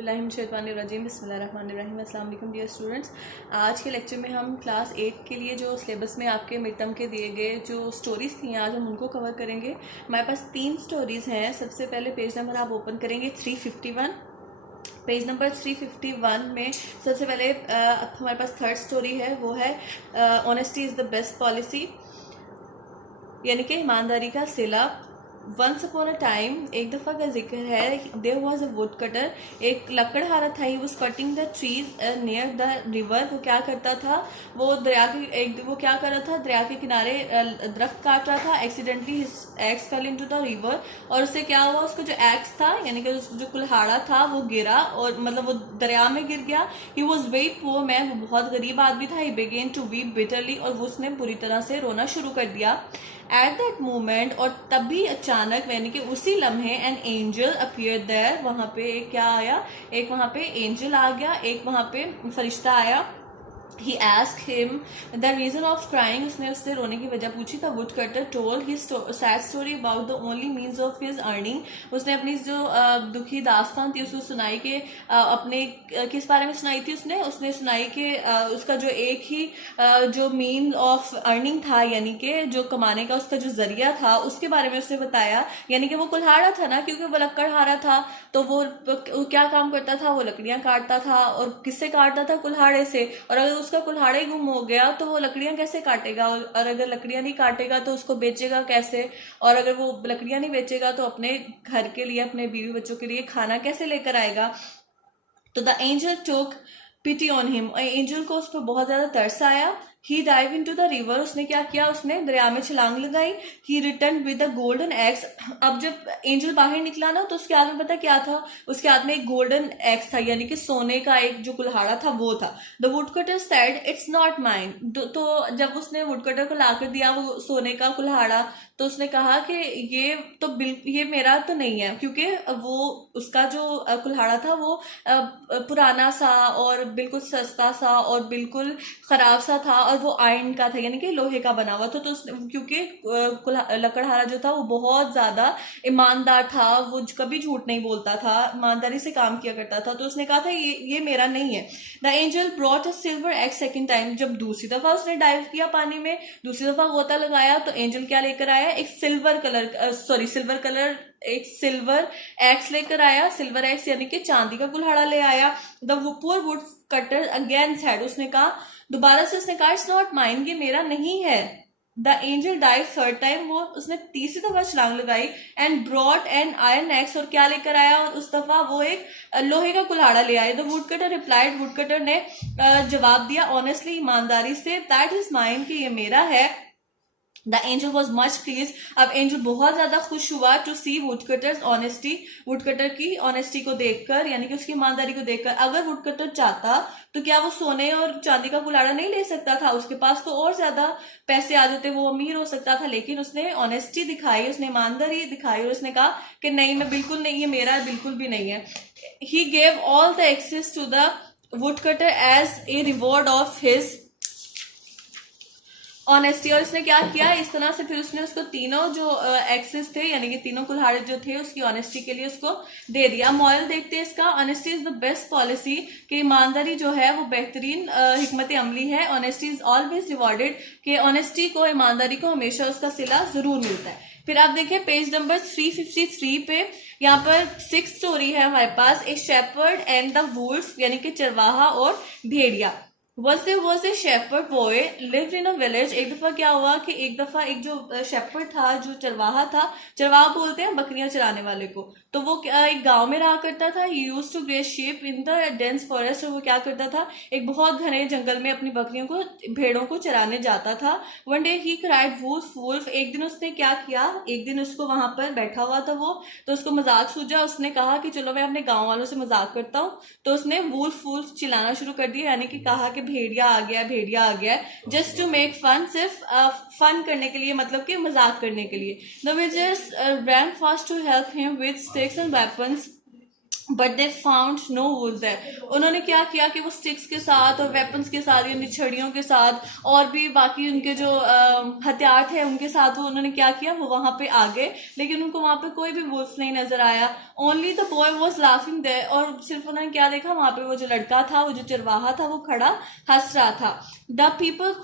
औज़ुबिल्लाहिमिनश्शैतानिर्रजीम बिस्मिल्लाहिर्रहमानिर्रहीम। अस्सलाम वालेकुम डियर स्टूडेंट्स। आज के लेक्चर में हम क्लास 8 के लिए जो सिलेबस में आपके मिड टर्म के दिए गए जो स्टोरीज़ थी आज हम उनको कवर करेंगे। हमारे पास 3 स्टोरीज़ हैं। सबसे पहले पेज नंबर आप ओपन करेंगे 351। पेज नंबर 351 में सबसे पहले हमारे पास थर्ड स्टोरी है, वो है honesty is the best policy, यानी कि ईमानदारी का सिला। वंस अपॉन अ टाइम, एक दफ़ा का जिक्र है, there was a wood cutter, एक लकड़हारा था। He was cutting the trees near the river. वो क्या करता था, वो दरिया के वो क्या कर रहा था, दरिया के किनारे दरख्त काट रहा था। Accidentally his ex fail into the river, और उससे क्या हुआ, उसका जो एक्स था यानी कि जो कुल्हाड़ा था वो गिरा, और मतलब वो दरिया में गिर गया। He was very poor man, वो बहुत गरीब आदमी था। He began to weep bitterly, और वो उसने बुरी तरह से रोना शुरू कर दिया। एट दैट मोमेंट, और तभी अचानक यानी कि उसी लम्हे, एन एंजल अपीयर देयर, वहां पे क्या आया, एक वहां पे एंजल आ गया, एक वहां पे फरिश्ता आया। He asked him the reason of crying, उसने उससे रोने की वजह पूछी। था woodcutter told his sad story about the only means of his earning, उसने अपनी जो दुखी दास्तान थी उसको सुनाई कि अपने किस बारे में सुनाई थी, उसने सुनाई कि उसका जो एक ही जो मीन ऑफ अर्निंग था, यानी कि जो कमाने का उसका जो जरिया था, उसके बारे में उसने बताया। यानी कि वो कुल्हाड़ा था ना, क्योंकि वो लकड़हारा था, तो वो क्या काम करता था, वो लकड़ियां काटता था। और किससे काटता था, कुल्हाड़े से। और अगर उसका कुल्हाड़ा ही गुम हो गया तो वो लकड़ियां कैसे काटेगा, और अगर लकड़ियां नहीं काटेगा तो उसको बेचेगा कैसे, और अगर वो लकड़ियां नहीं बेचेगा तो अपने घर के लिए, अपने बीवी बच्चों के लिए खाना कैसे लेकर आएगा। तो the angel took pity on him, angel को उस पर बहुत ज्यादा तरस आया। He dive into the river, उसने क्या किया, उसने दरिया में छलांग लगाई। He return with the golden axe, अब जब एंजल बाहर निकला ना तो उसके हाथ में पता क्या था, उसके हाथ में एक गोल्डन एक्स था, यानी कि सोने का एक जो कुल्हाड़ा था वो था। The woodcutter said it's not mine, तो जब उसने वुडकटर को लाकर दिया वो सोने का कुल्हाड़ा, तो उसने कहा कि ये मेरा तो नहीं है, क्योंकि वो उसका जो कुल्हाड़ा था वो पुराना सा और बिल्कुल सस्ता सा और बिल्कुल खराब सा था, और वो आयरन का था, यानी कि लोहे का बना हुआ था। तो क्योंकि लकड़हारा जो था वो बहुत ज्यादा ईमानदार था, वो कभी झूठ नहीं बोलता था, ईमानदारी से काम किया करता था, तो उसने कहा था ये मेरा नहीं है। The angel brought a silver x second time, जब दूसरी दफा उसने डाइव किया पानी में, दूसरी दफा गोता लगाया, तो एंजल क्या लेकर आया, एक एक सिल्वर एक्स लेकर आया। सिल्वर एक्स यानी कि चांदी का कुल्हाड़ा ले आया। The poor would cutter again said, उसने कहा दोबारा से, उसने कहा इट्स नॉट माइन, ये मेरा नहीं है। The angel dive third time, वो उसने तीसरी दफा छलांग लगाई। And brought an iron x, और क्या लेकर आया, और उस दफा वो एक लोहे का कुल्हाड़ा ले आया। द वुडकटर रिप्लाइड, वुडकटर ने जवाब दिया ऑनेस्टली, ईमानदारी से, दैट इज माइन, कि ये मेरा है। The angel was much please, अब एंजल बहुत ज्यादा खुश हुआ टू सी वुडकटर्स ऑनेस्टी, वुडकटर की ऑनेस्टी को देखकर, यानी कि उसकी ईमानदारी को देखकर। अगर वुडकटर चाहता तो क्या वो सोने और चांदी का कुल्हाड़ा नहीं ले सकता था, उसके पास तो और ज्यादा पैसे आ जाते, वो अमीर हो सकता था। लेकिन उसने ऑनेस्टी दिखाई, उसने ईमानदारी दिखाई, और उसने कहा कि नहीं, मैं बिल्कुल नहीं, ये मेरा बिल्कुल भी नहीं है। He gave all the axes to the woodcutter as a reward of his honesty, और उसने क्या किया, इस तरह से फिर उसने उसको तीनों जो एक्सेस थे, यानी कि तीनों कुल्हाड़े जो थे, उसकी ऑनेस्टी के लिए उसको दे दिया। मॉरल देखते हैं इसका, honesty is the best policy, कि ईमानदारी जो है वो बेहतरीन हिकमत अमली है। ऑनेस्टी इज ऑलवेज रिवॉर्डेड, कि ऑनेस्टी को, ईमानदारी को हमेशा उसका सिला जरूर मिलता है। फिर आप देखिए पेज नंबर 353 पे, यहाँ पर 6 स्टोरी है हमारे पास, a shepherd and the wolf, यानी कि चरवाहा और भेड़िया। Was a shepherd boy lived in a village, एक दफा क्या हुआ कि एक दफा एक जो शेपर्ड था, जो चरवाहा था, चरवाहा बोलते हैं बकरियां चराने वाले को, तो वो एक गांव में रहा करता था। He used to graze sheep in the dense forest, और वो क्या करता था, एक बहुत घने जंगल में अपनी बकरियों को, भेड़ों को चराने जाता था। One day he cried wolf wolf, एक दिन उसने क्या किया, एक दिन उसको वहां पर बैठा हुआ था वो, तो उसको मजाक सूझा, उसने कहा कि चलो मैं अपने गाँव वालों से मजाक करता हूँ। तो उसने वुल्फ वुल्फ चिल्लाना शुरू कर दिया, यानी कि कहा कि भेड़िया आ गया, भेड़िया आ गया, जस्ट टू मेक फन, सिर्फ फन करने के लिए, मतलब कि मजाक करने के लिए। The villagers ran fast to help him with sticks and weapons, but they found no wolf there. उन्होंने क्या किया कि वो स्टिक्स के साथ और वेपन्स के साथ, यानी छड़ियों के साथ और भी बाकी उनके जो हथियार थे उनके साथ वो उन्होंने क्या किया, वो वहां पे आ गए, लेकिन उनको वहां पे कोई भी वुल्फ नहीं नजर आया। Only the boy was laughing there, और सिर्फ उन्होंने क्या देखा, वहां पे वो जो लड़का था, वो जो चरवाहा था, वो खड़ा हंस रहा था। The people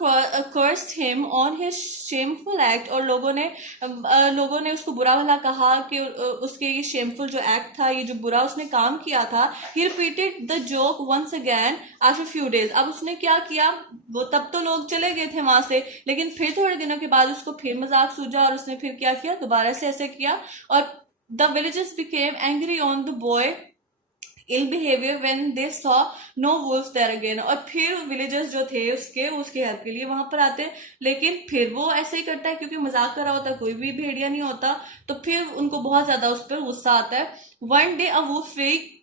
cursed him on his shameful act, और लोगों ने उसको बुरा भला कहा कि उसके ये शेमफुल जो एक्ट था, ये जो बुरा उसने काम किया था। He repeated the joke once again after few days. अब उसने क्या किया, वो तब तो लोग चले गए थे वहां से, लेकिन फिर थोड़े दिनों के बाद उसको फिर मजाक सूझा और उसने फिर क्या किया, दोबारा से ऐसे किया। और the villagers became angry on the boy ill behaviour when they saw no wolf there again. और फिर विलेजर्स जो थे उसके हेल्प के लिए वहां पर आते हैं, लेकिन फिर वो ऐसे ही करता है, क्योंकि मजाक कर रहा होता है, कोई भी भेड़िया नहीं होता, तो फिर उनको बहुत ज्यादा उस पर गुस्सा आता है। One day a wolf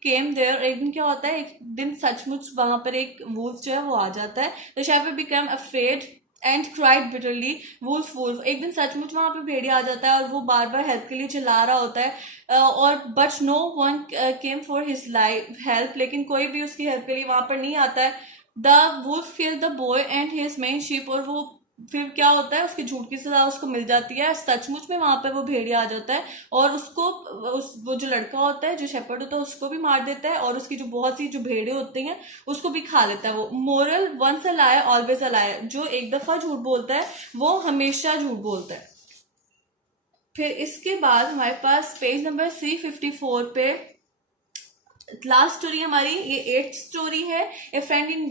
came there, एक दिन क्या होता है, एक दिन सचमुच वहां पर एक वुल्फ जो है वो आ जाता है। The shepherd become afraid and cried bitterly wolf wolf. एक दिन सचमुच वहां पे भेड़िया आ जाता है और वो बार बार हेल्प के लिए चिल्ला रहा होता है, और but no one came for his life help, लेकिन कोई भी उसकी हेल्प के लिए वहां पर नहीं आता है। The wolf kill the boy and his men sheep, और वो फिर क्या होता है, उसकी झूठ की सजा उसको मिल जाती है। सचमुच में वहां पर वो भेड़िया आ जाता है और वो जो लड़का होता है, जो शेपर्ड होता है, उसको भी मार देता है, और उसकी जो बहुत सी जो भेड़े होते हैं उसको भी खा लेता है वो। Moral, once a liar always a liar. जो एक दफा झूठ बोलता है वो हमेशा झूठ बोलता है। फिर इसके बाद हमारे पास पेज नंबर 354 पे लास्ट स्टोरी हमारी, ये 8th स्टोरी है। A friend in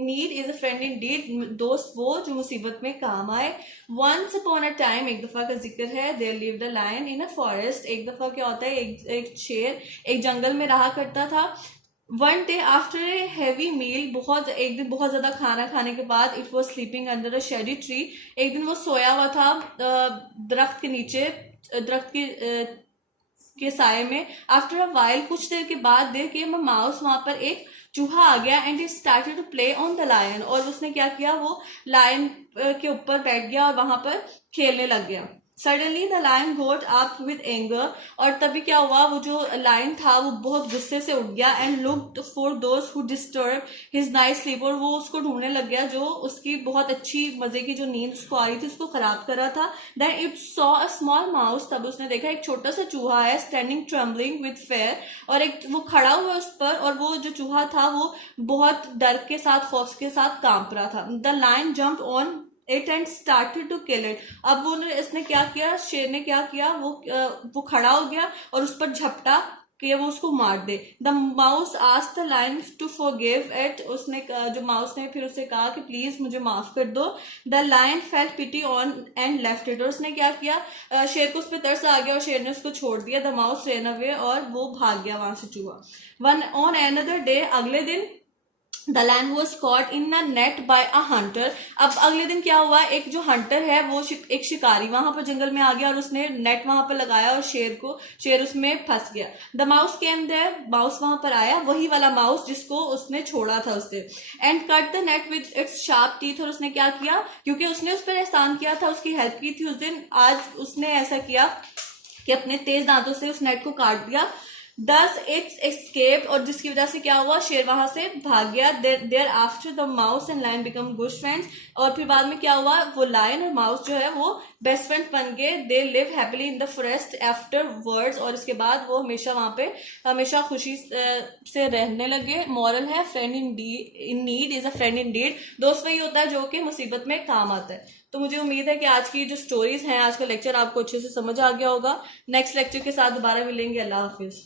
need is a friend in deed. दोस्त वो जो मुसीबत में काम आए। वंस अपॉन अ टाइम, एक दफा का जिक्र है। There lived a lion in a forest. एक दफा क्या होता है, एक शेर एक जंगल में रहा करता था। One day after a heavy meal, एक दिन बहुत ज्यादा खाना खाने के बाद, it was sleeping under a shady tree. एक दिन वो सोया हुआ था दरख्त के नीचे, दरख्त के साय में। आफ्टर अ वाइल, कुछ देर के बाद, देर केम अ माउस, वहां पर एक चूहा आ गया। And it started to play on the lion, और उसने क्या किया, वो लायन के ऊपर बैठ गया और वहां पर खेलने लग गया। Suddenly the lion got up with anger, और तभी क्या हुआ, वो जो लायन था वो बहुत गुस्से से उठ गया। And looked for those who disturb his night sleep, और वो उसको ढूंढने लग गया जो उसकी बहुत अच्छी मजे की जो नींद उसको आ रही थी उसको खराब कर रहा था। Then it saw a small mouse, तब उसने देखा एक छोटा सा चूहा है, स्टैंडिंग ट्रेम्बलिंग विद फेयर, और एक वो खड़ा हुआ उस पर, और वो जो चूहा था वो बहुत डर के साथ, खौफ के साथ कांप रहा था। The lion jump on it and started to kill it. अब इसने क्या किया, शेर ने क्या किया, वो खड़ा हो गया और उस पर झपटा कि वो उसको मार दे। The mouse asked the lion to forgive it. जो माउस ने फिर उसे कहा कि प्लीज मुझे माफ कर दो। The lion felt pity on and left it. और उसने क्या किया, शेर को उस पर तरस आ गया और शेर ने उसको छोड़ दिया। द माउस रेन अवे, और वो भाग गया वहां से चूहा। वन ऑन अनदर डे, अगले दिन, the lion was caught in a net by a hunter. अब अगले दिन क्या हुआ, एक जो हंटर है वो एक शिकारी वहां पर जंगल में आ गया और उसने नेट वहां पर लगाया और शेर उसमें फंस गया। The mouse came there, mouse वहां पर आया, वही वाला माउस जिसको उसने छोड़ा था उससे। And cut the net with its sharp teeth. और उसने क्या किया, क्योंकि उसने उस पर एहसान किया था, उसकी हेल्प की थी उस दिन, आज उसने ऐसा किया कि अपने तेज दांतों से उस नेट को काट दिया। दस इट्स एस्केप, और जिसकी वजह से क्या हुआ, शेर वहां से भाग गया। Thereafter the mouse and lion become good friends. और फिर बाद में क्या हुआ, वो लायन और माउस जो है वो बेस्ट फ्रेंड बन गए। They live happily in the forest after words. और इसके बाद वो हमेशा वहां पे हमेशा खुशी से रहने लगे। मॉरल है, friend in need is a friend in deed. दोस्त वही होता है जो कि मुसीबत में काम आता है। तो मुझे उम्मीद है कि आज की जो स्टोरीज हैं, आज का लेक्चर आपको अच्छे से समझ आ गया होगा। नेक्स्ट लेक्चर के साथ दोबारा मिलेंगे। अल्लाह हाफिज।